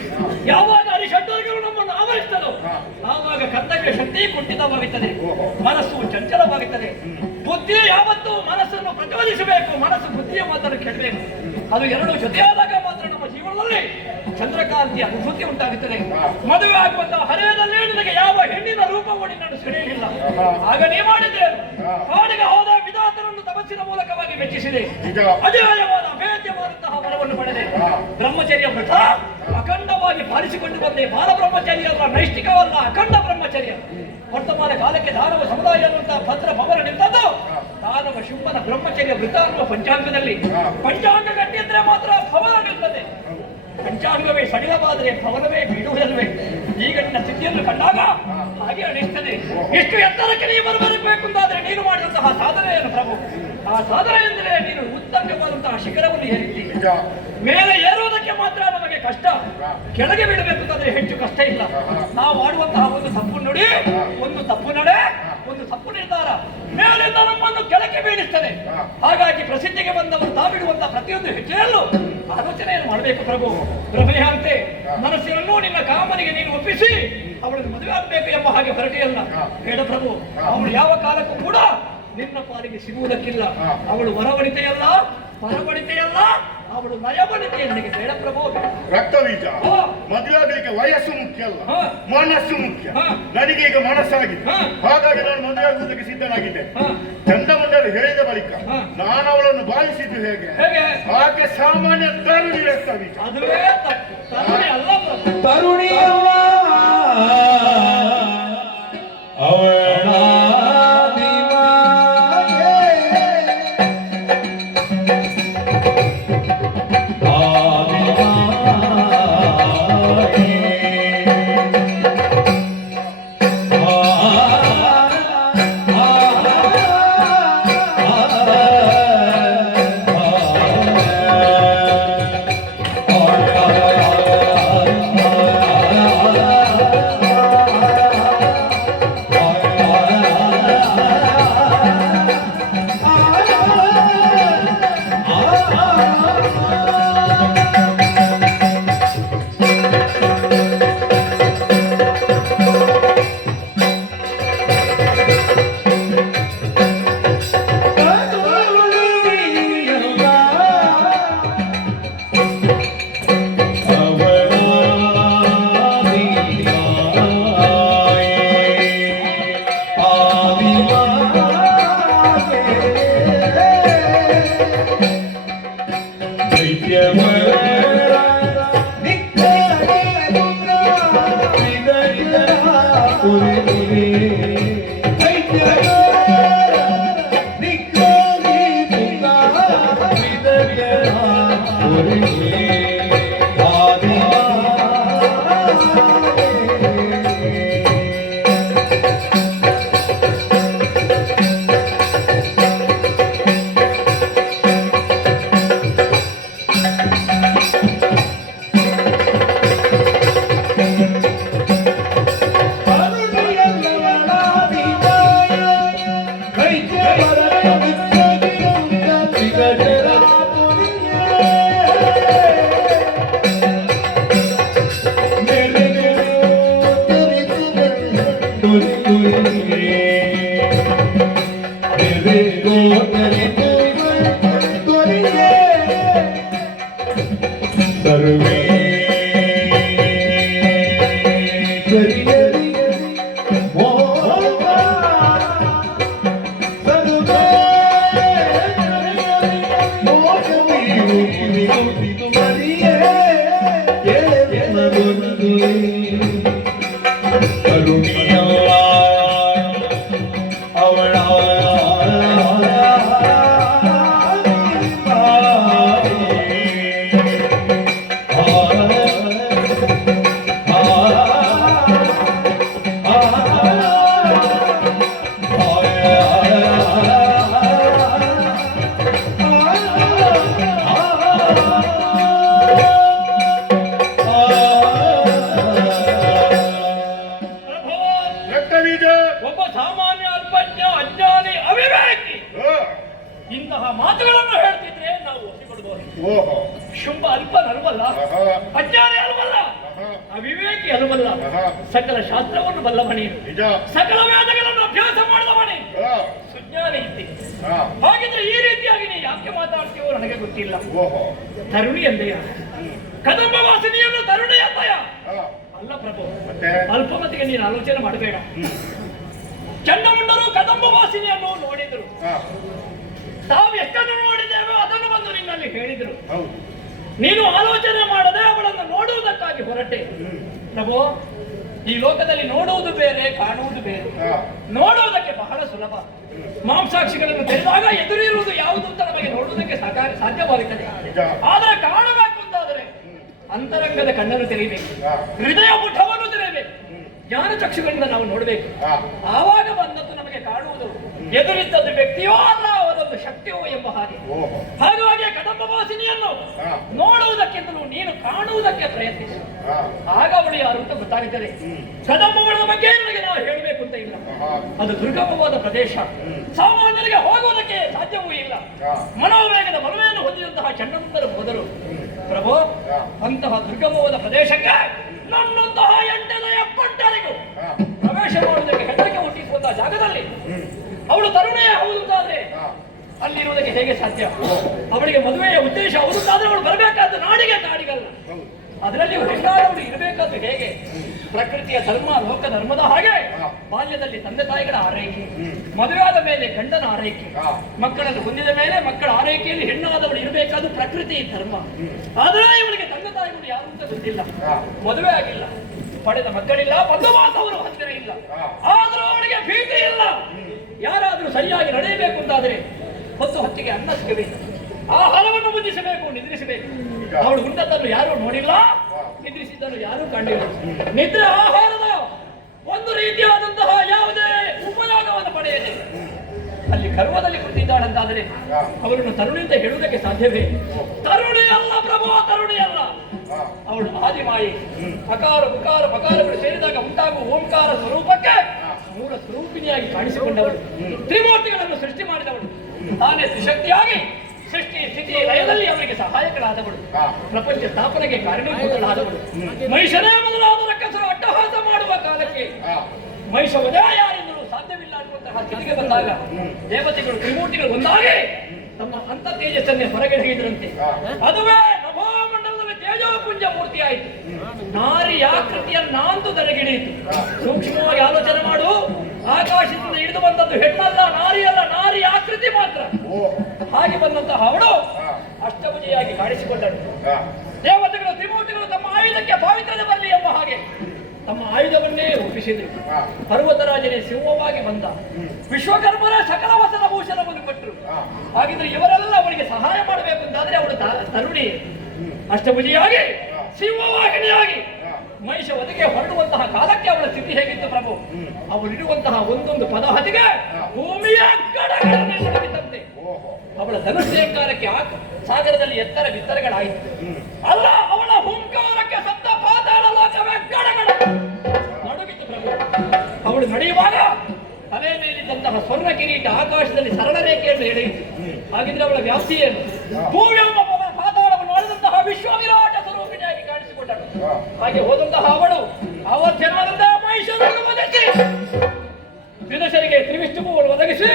ಯಾವಾಗ ಹರಿಷಡ್ವರ್ಗಗಳು ನಮ್ಮನ್ನು ಆವರಿಸ್ತದೋ ಆವಾಗ ಕರ್ತವ್ಯ ಶಕ್ತಿ ಕುಂಠಿತವಾಗುತ್ತದೆ, ಮನಸ್ಸು ಚಂಚಲವಾಗುತ್ತದೆ. ಬುದ್ಧಿ ಯಾವತ್ತೂ ಮನಸ್ಸನ್ನು ಪ್ರಚೋದಿಸಬೇಕು, ಮನಸ್ಸು ಬುದ್ಧಿಯ ಮಾತನ್ನು ಕೇಳಬೇಕು. ಅದು ಎರಡು ಜೊತೆಯಾದಾಗ ಮಾತ್ರ ನಮ್ಮ ಜೀವನದಲ್ಲಿ ಚಂದ್ರಕಾಂತಿಯ ಅನುಭೂತಿ ಉಂಟಾಗುತ್ತದೆ. ಮದುವೆ ಆಗುವಂತಹ ಹರೆಯದಲ್ಲಿ ನಿನಗೆ ಯಾವ ಹೆಣ್ಣಿನ ರೂಪವು ನಿನ್ನನ್ನು ಸೆಳೆಯಲಿಲ್ಲ. ಆಗ ನೀ ಮಾಡಿದ್ದೇನು? ಕಾಡಿಗೆ ಹೋದ ವಿಧಾತರನ್ನು ತಪಸ್ಸಿನ ಮೂಲಕವಾಗಿ ಮೆಚ್ಚಿಸಿದೆ. ಅಜೇಯವಾದ ಅಭೇದ್ಯವಾದಂತಹ ವರವನ್ನು ಪಡೆದೆ. ಬ್ರಹ್ಮಚರ್ಯ ವ್ರತ ಅಖಂಡವಾಗಿ ಪಾಲಿಸಿಕೊಂಡು ಬಂದೆ. ಬಾಲ ಬ್ರಹ್ಮಚರ್ಯ ಅಲ್ಲ, ನೈಷ್ಠಿಕವಲ್ಲ, ಅಖಂಡ ಬ್ರಹ್ಮಚರ್ಯ. ವರ್ತಮಾನ ಕಾಲಕ್ಕೆ ದಾನವ ಸಮುದಾಯ ಅನ್ನುವಂತಹ ಭದ್ರ ಭವನ ನಿಂತದ್ದು ದಾನವ ಶುಂಭನ ಬ್ರಹ್ಮಚರ್ಯ ವೃತ ಅನ್ನುವ ಪಂಚಾಂಗದಲ್ಲಿ. ಪಂಚಾಂಗ ಗಟ್ಟಿದ್ರೆ ಮಾತ್ರ ಭವನ ನಿಲ್ತದೆ. ಪಂಚಾಂಗವೇ ಸಡಿಲವಾದರೆ ಭವನವೇ ಬೀಳುವುದಲ್ವೇ? ಈಗ ನಿನ್ನ ಸ್ಥಿತಿಯನ್ನು ಕಂಡಾಗ ಹಾಗೆ ಅನಿಸ್ತದೆ. ಎಷ್ಟು ಎತ್ತರಕ್ಕೆ ನೀವು ಬರಬೇಕು ಅಂತಾದ್ರೆ ನೀನು ಮಾಡಿದಂತಹ ಸಾಧನೆಯನ್ನು ಪ್ರಭು, ಆ ಸಾಧನೆ ಎಂದರೆ ನೀನು ಉತ್ತಮವಾದಂತಹ ಶಿಖರವನ್ನು ಏರಿದ್ದೀರಿ. ಮೇಲೆ ಏರುವುದಕ್ಕೆ ಮಾತ್ರ ನಮಗೆ ಕಷ್ಟ, ಕೆಳಗೆ ಬಿಡಬೇಕು ಅಂತಂದ್ರೆ ಹೆಚ್ಚು ಕಷ್ಟ ಇಲ್ಲ. ನಾವು ಮಾಡುವಂತಹ ಒಂದು ತಪ್ಪು ನುಡಿ, ಒಂದು ತಪ್ಪು ನಡೆ, ಒಂದು ತಪ್ಪು ನಿರ್ಧಾರ ಮೇಲಿಂದ ನಮ್ಮನ್ನು ಕೆಳಕ್ಕೆ ಬೀಳಿಸ್ತದೆ. ಹಾಗಾಗಿ ಪ್ರಸಿದ್ಧಿಗೆ ಬಂದವರು ತಾವಿಡುವಂತಹ ಪ್ರತಿಯೊಂದು ಹೆಜ್ಜೆಯಲ್ಲೂ ಆಲೋಚನೆಯನ್ನು ಮಾಡಬೇಕು ಪ್ರಭು. ಭ್ರಮೆಯಂತೆ ಮನಸ್ಸಿನನ್ನು ನಿನ್ನ ಕಾಮನಿಗೆ ನೀನು ಒಪ್ಪಿಸಿ ಅವಳನ್ನು ಮದುವೆ ಆಗಬೇಕು ಎಂಬ ಹಾಗೆ ಹೊರಟಿಯಲ್ಲ. ಬೇಡ ಪ್ರಭು, ಅವಳು ಯಾವ ಕಾಲಕ್ಕೂ ಕೂಡ ನಿನ್ನ ಪಾಲಿಗೆ ಸಿಗುವುದಕ್ಕಿಲ್ಲ. ಅವಳು ಹೊರವಣಿತೆಯಲ್ಲ, ಹೊರವಣಿತೆಯಲ್ಲ, ಅವಳು ನಯವಣಿತೆ. ನನಗೆ ಬೇಡ ಪ್ರಭು. ರಕ್ತಬೀಜ ಮದುವೆ ಆಗಲಿಕ್ಕೆ ವಯಸ್ಸು ಮುಖ್ಯ ಅಲ್ಲ, ಮನಸ್ಸು ಮುಖ್ಯ. ನನಗೆ ಈಗ ಮನಸ್ಸಾಗಿದೆ, ಹಾಗಾಗಿ ನಾನು ಮದುವೆ ಆಗುವುದಕ್ಕೆ ಸಿದ್ಧನಾಗಿದ್ದೆ. ಚಂಡಮುಂಡರು ಹೇಳಿದ ಬಳಿಕ ನಾನು ಅವಳನ್ನು ಭಾವಿಸಿದ್ದು ಹೇಗೆ? ಆಕೆ ಸಾಮಾನ್ಯ ತರುಣಿ ರಕ್ತಬೀಜ. ಅದುವೇ ತರುಣಿ ಅಲ್ಲ ಪ್ರಭು. ತರುಣಿ ಅಲ್ಲ, ಅವಳ ಒಬ್ಬ ಸಾಮಾನ್ಯ ಅಲ್ಪಜ್ಞ ಅಜ್ಞಾನಿ ಅವಿವೇಕಿ ಇಂತಹ ಮಾತುಗಳನ್ನು ಹೇಳ್ತಿದ್ರೆ ನಾವು ಒಪ್ಪಿಕೊಡ್ಬೋದು. ಶುಂಭ ಅಲ್ಪನಲ್ವಲ್ಲ, ಅಜ್ಞಾನಿ ಅಲ್ವಲ್ಲ, ಅವಿವೇಕಿ ಅಲ್ವಲ್ಲ, ಸಕಲ ಶಾಸ್ತ್ರವನ್ನು ಬಲ್ಲವನೇ, ಸಕಲ ವೇದಗಳನ್ನು ಅಭ್ಯಾಸ ಮಾಡಿದವನೇ, ಸುಜ್ಞಾನಿ ಇದ್ದಿ. ಹಾಗಿದ್ರೆ ಈ ರೀತಿಯಾಗಿ ನೀ ಯಾಕೆ ಮಾತಾಡ್ತೀವೋ ನನಗೆ ಗೊತ್ತಿಲ್ಲ. ತರುಣಿ ಎಂದೆಯ, ಕದಂಬ ವಾಸಿನಿಯನ್ನು ತರುಣಿ ಎಂದೆಯ ಅಲ್ಲ ಪ್ರಭು. ಅಲ್ಪಮತಿಗೆ ನೀನು ಆಲೋಚನೆ ಮಾಡಬೇಡ. ಚಂಡಮುಂಡರು ಕದಂಬ ವಾಸಿನಿಯನ್ನು ನೋಡಿದ್ರು, ತಾವು ಎಷ್ಟನ್ನು ನೋಡಿದ್ದೇವೋ ಅದನ್ನು ಬಂದು ನಿನ್ನಲ್ಲಿ ಹೇಳಿದ್ರು. ನೀನು ಆಲೋಚನೆ ಮಾಡದೆ ಅವಳನ್ನು ನೋಡುವುದಕ್ಕಾಗಿ ಹೊರಟೆ. ಪ್ರಭು, ಈ ಲೋಕದಲ್ಲಿ ನೋಡುವುದು ಬೇರೆ, ಕಾಣುವುದು ಬೇರೆ. ನೋಡುವುದಕ್ಕೆ ಬಹಳ ಸುಲಭ. ಮಾಂಸಾಕ್ಷಿಗಳನ್ನು ತೆರೆದಾಗ ಎದುರಿರುವುದು ಯಾವುದು ಅಂತ ನಮಗೆ ನೋಡುವುದಕ್ಕೆ ಸಾಧ್ಯವಾಗುತ್ತದೆ. ಆದರೆ ಕಾಣಬೇಕು ಅಂತಾದರೆ ಅಂತರಂಗದ ಕಣ್ಣನ್ನು ತೆರೆಯಬೇಕು, ಹೃದಯ ಪುಟವನ್ನು ತೆರೆಯಬೇಕು, ಜ್ಞಾನ ಚಕ್ಷುಗಳಿಂದ ನಾವು ನೋಡಬೇಕು. ಆವಾಗ ಬಂದದ್ದು ನಮಗೆ ಕಾಣುವುದು ಎದುರಿದ್ದದ್ದು ವ್ಯಕ್ತಿಯೋ ಅಲ್ಲ ಅವರದ್ದು ಶಕ್ತಿಯೋ ಎಂಬ ಹಾಗೆ. ಹಾಗಾಗಿ ಕದಂಬ ವಾಸಿನಿಯನ್ನು ನೋಡುವುದಕ್ಕಿಂತಲೂ ನೀನು ಕಾಣುವುದಕ್ಕೆ ಪ್ರಯತ್ನಿಸು. ಆಗ ಅವಳು ಯಾರು ಅಂತ ಗೊತ್ತಾಗುತ್ತದೆ. ಕದಂಬಗಳ ಬಗ್ಗೆ ನನಗೆ ನಾವು ಹೇಳಬೇಕು ಅಂತ ಇಲ್ಲ. ಅದು ದುರ್ಗಮವಾದ ಪ್ರದೇಶ, ಸಾಮಾನ್ಯರಿಗೆ ಹೋಗುವುದಕ್ಕೆ ಸಾಧ್ಯವೂ ಇಲ್ಲ. ಮನೋವೇಗದ ಬಲವೆಯನ್ನು ಹೊಂದಿದಂತಹ ಚಂಡಮುಂಡರು ಹೋದರು. ಪ್ರಭು, ಅಂತಹ ದುರ್ಗಮವಾದ ಪ್ರದೇಶಕ್ಕೆ ನನ್ನಂತಹ 8 ಪ್ರವೇಶ ಮಾಡುವುದಕ್ಕೆ ಹೆದರಿಕೆ ಹುಟ್ಟಿಸುವಂತಹ ಜಾಗದಲ್ಲಿ ಅವಳು ತರುಣೆಯೇ ಹೌದಾದ್ರೆ ಅಲ್ಲಿರುವುದಕ್ಕೆ ಹೇಗೆ ಸಾಧ್ಯ? ಅವಳಿಗೆ ಮದುವೆಯ ಉದ್ದೇಶ ಹೌದಾದ್ರೆ ಅವಳು ಬರಬೇಕಾದ ನಾಡಿಗೆ, ಕಾಡಿಗಲ್ಲ. ಅದರಲ್ಲಿ ಹೆಣ್ಣಾದವಳು ಇರಬೇಕಾದ್ದು ಹೇಗೆ? ಪ್ರಕೃತಿಯ ಧರ್ಮ, ಲೋಕ ಧರ್ಮದ ಹಾಗೆ ಬಾಲ್ಯದಲ್ಲಿ ತಂದೆ ತಾಯಿಗಳ ಆರೈಕೆ, ಮದುವೆಯಾದ ಮೇಲೆ ಗಂಡನ ಆರೈಕೆ, ಮಕ್ಕಳನ್ನು ಹೊಂದಿದ ಮೇಲೆ ಮಕ್ಕಳ ಆರೈಕೆಯಲ್ಲಿ ಹೆಣ್ಣಾದವಳು ಇರಬೇಕಾದ್ದು ಪ್ರಕೃತಿ ಧರ್ಮ. ಆದರೆ ಇವಳಿಗೆ ತಂದೆ ತಾಯಿಗಳು ಯಾರು ಅಂತ ಗೊತ್ತಿಲ್ಲ, ಮದುವೆ ಆಗಿಲ್ಲ, ಪಡೆದ ಮಕ್ಕಳಿಲ್ಲ, ಬಂಧುಬಾಂಧವರು ಹತ್ತಿರ ಇಲ್ಲ. ಆದರೂ ಅವಳಿಗೆ ಭೀತಿ ಇಲ್ಲ. ಯಾರಾದರೂ ಸರಿಯಾಗಿ ನಡೆಯಬೇಕು ಅಂತಾದರೆ ಹೊತ್ತಿಗೆ ಅನ್ನ ಸಿಗಬೇಕು, ಆಹಾರವನ್ನು ಬುದ್ಧಿಸಬೇಕು, ನಿದ್ರಿಸಬೇಕು. ಅವಳು ಉಂಟದ್ದನ್ನು ಯಾರು ನೋಡಿಲ್ಲ, ನಿದ್ರಿಸಿದ್ದನ್ನು ಯಾರೂ ಕಂಡಿಲ್ಲ. ನಿದ್ರೆ ಆಹಾರದ ಒಂದು ರೀತಿಯಾದಂತಹ ಯಾವುದೇ ಉಪಯೋಗವನ್ನು ಪಡೆಯದೆ ಅಲ್ಲಿ ಗರ್ವದಲ್ಲಿ ಕುಳಿತಿದ್ದಾಳಂತಾದರೆ ಅವರನ್ನು ತರುಣಿ ಅಂತ ಹೇಳುವುದಕ್ಕೆ ಸಾಧ್ಯವೇ? ತರುಣಿ ಅಲ್ಲ ಪ್ರಭು, ತರುಣಿ ಅಲ್ಲ. ಅವಳು ಆದಿಮಾಯಿ. ಅಕಾರ ಉಕಾರ ಪಕಾರಗಳು ಸೇರಿದಾಗ ಉಂಟಾಗುವ ಓಂಕಾರ ಸ್ವರೂಪಕ್ಕೆ ಮೂಲ ಸ್ವರೂಪಿಣಿಯಾಗಿ ಕಾಣಿಸಿಕೊಂಡವಳು, ತ್ರಿಮೂರ್ತಿಗಳನ್ನು ಸೃಷ್ಟಿ ಮಾಡಿದವಳು, ತಾನೇ ತ್ರಿಶಕ್ತಿಯಾಗಿ ಸೃಷ್ಟಿ ಸ್ಥಿತಿ ಲಯದಲ್ಲಿ ಅವರಿಗೆ ಸಹಾಯಕರಾದವಳು, ಪ್ರಪಂಚ ಸ್ಥಾಪನೆಗೆ ಕಾರಣೀಭೂತರಾದವಳು. ಮಹಿಷನೇ ಮೊದಲಾದ ರಕ್ಕಸರು ಅಟ್ಟಹಾಸ ಮಾಡುವ ಕಾಲಕ್ಕೆ ಮಹಿಷ ವಧ ಯಾರೆಂದರೂ ಸಾಧ್ಯವಿಲ್ಲ ಅನ್ನುವಂತಹ ಸ್ಥಿತಿಗೆ ಬಂದಾಗ ದೇವತೆಗಳು ತ್ರಿಮೂರ್ತಿಗಳು ಒಂದಾಗಿ ತಮ್ಮ ಅಂತ ತೇಜಸ್ಸನ್ನೇ ಹೊರಗೆ ತೆಗೆದರಂತೆ. ಅದುವೇ ನಭೋಮಂಡಲದಲ್ಲಿ ತೇಜೋಪುಂಜ ಮೂರ್ತಿ ಆಯಿತು. ನಾರಿ ಆಕೃತಿಯನ್ನಾಂತು ತಡೆಗಿಡಿಯಿತು. ಸೂಕ್ಷ್ಮವಾಗಿ ಆಲೋಚನೆ ಮಾಡು. ಆಕಾಶದಿಂದ ಹಿಡಿದು ಬಂದದ್ದು ಹೆಣ್ಣಲ್ಲ, ನಾರಿಯಲ್ಲ, ನಾರಿ ಆಕೃತಿ ಮಾತ್ರ. ಹಾಗೆ ಬಂದಂತಹ ಅವಳು ಅಷ್ಟಭುಜಿಯಾಗಿ ಕಾಣಿಸಿಕೊಂಡಳು. ದೇವತೆಗಳು ತ್ರಿಮೂರ್ತಿಗಳು ತಮ್ಮ ಆಯುಧಕ್ಕೆ ಪಾವಿತ್ರ್ಯತೆ ಬರಲಿ ಎಂಬ ಹಾಗೆ ತಮ್ಮ ಆಯುಧವನ್ನೇ ಒಪ್ಪಿಸಿದರು. ಹಾ. ಪರ್ವತರಾಜನೇ ಸಿಂಹವಾಗಿ ಬಂದ. ವಿಶ್ವಕರ್ಮರ ಸಕಲ ವಸನ ಭೂಷಣವನ್ನು ಕೊಟ್ಟರು. ಹಾ. ಹಾಗಿದ್ರೆ ಇವರೆಲ್ಲ ಅವಳಿಗೆ ಸಹಾಯ ಮಾಡಬೇಕು ಅಂತಾದ್ರೆ ಅವಳು ತರುಣಿ ಅಷ್ಟಭುಜಿಯಾಗಿ ಸಿಂಹವಾಹಿನಿಯಾಗಿ ಮಹಿಷ ಒದಗೆ ಹೊರಡುವಂತಹ ಕಾಲಕ್ಕೆ ಅವಳ ಸ್ಥಿತಿ ಹೇಗಿತ್ತು ಪ್ರಭು? ಅವಳಿರುವಂತಹ ಒಂದೊಂದು ಪದಹತಿಗೆ ಭೂಮಿಯ ಗಡಗಡನೆಂದಂತೆ ಅವಳ ಧನುಷ್ಯಂಕಾರಕ್ಕೆ ಸಾಗರದಲ್ಲಿ ಎತ್ತರ ಬಿತ್ತರಗಳಾಯಿತು. ಅಲ್ಲ, ಅವಳ ಹುಂಕಾರಕ್ಕೆ ಸಪ್ತ ಪಾತಾಳ ಲೋಕವೇ ಗಡಗಡ ನಡುಗಿತು ಪ್ರಭು. ಅವಳು ನಡೆಯುವಾಗ ತಲೆ ಮೇಲಿದ್ದಂತಹ ಸ್ವರ್ಣ ಕಿರೀಟ ಆಕಾಶದಲ್ಲಿ ಸರಳ ರೇಖೆಯನ್ನು ಎಳೆಯಿತು. ಹಾಗಿದ್ರೆ ಅವಳ ವ್ಯಾಪ್ತಿ ಏನು? ಭೂಮಿಯೊಬ್ಬ ಪಾತಾಳವನ್ನು ಆಳಿದಂತಹ ವಿಶ್ವವಿರಾಟ ಸ್ವರೂಪಿಣಿಯಾಗಿ ಕಾಣಿಸಿಕೊಂಡಳು. ಹಾಗೆ ಹೋದಂತಹ ಅವಳು ಅವಧ್ಯನಾದಂತ ಮಹಿಷರನ್ನು ಒದಗಿಸಿ ವಿದುಷರಿಗೆ ತ್ರಿವಿಷ್ಣುವನ್ನು ಒದಗಿಸಿ